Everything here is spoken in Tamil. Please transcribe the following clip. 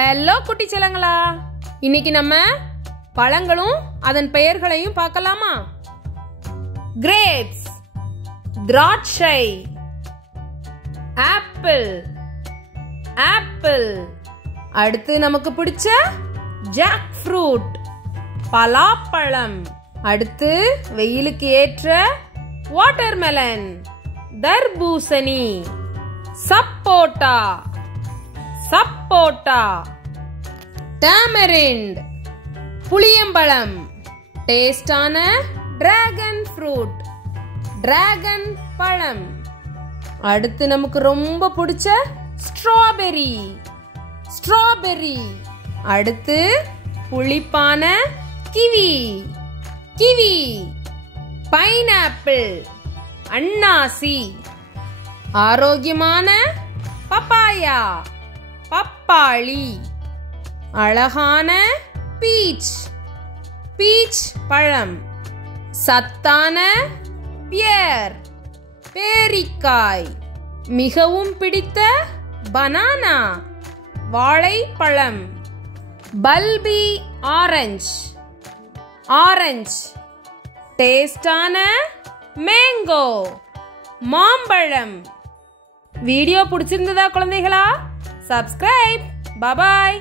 ஹலோ குட்டி செல்லங்களா, இன்னைக்கு நம்ம பழங்களும் அதன் பெயர்களையும் பார்க்கலாமா? கிரேப்ஸ் திராட்சை, ஆப்பிள் ஆப்பிள், அடுத்து நமக்கு பிடிச்ச ஜாக் ஃப்ரூட் பலாப்பழம், அடுத்து வெயிலுக்கு ஏற்ற வாட்டர்மெலன் தர்பூசணி, சப்போட்டா சப்போட்டா, டாமரிண்ட் புளியம்பழம், டேஸ்டான டிராகன் ஃப்ரூட் டிராகன் பழம், அடுத்து நமக்கு ரொம்ப பிடிச்ச ஸ்ட்ராபெரி ஸ்ட்ராபெரி, அடுத்து புளிப்பான கிவி கிவி, பைனாப்பிள் அன்னாசி, ஆரோக்கியமான பப்பாயா பப்பாளி, அழகான பீச் பீச் பழம், சத்தான பியர் பேரிக்காய், மிகவும் பிடித்த பனானா வாழைப்பழம், பல்பி ஆரஞ்சு ஆரஞ்சு, டேஸ்டான மேங்கோ மாம்பழம். வீடியோ பிடிச்சிருந்ததா குழந்தைகளா? சப்ஸ்கிரைப். பாய்.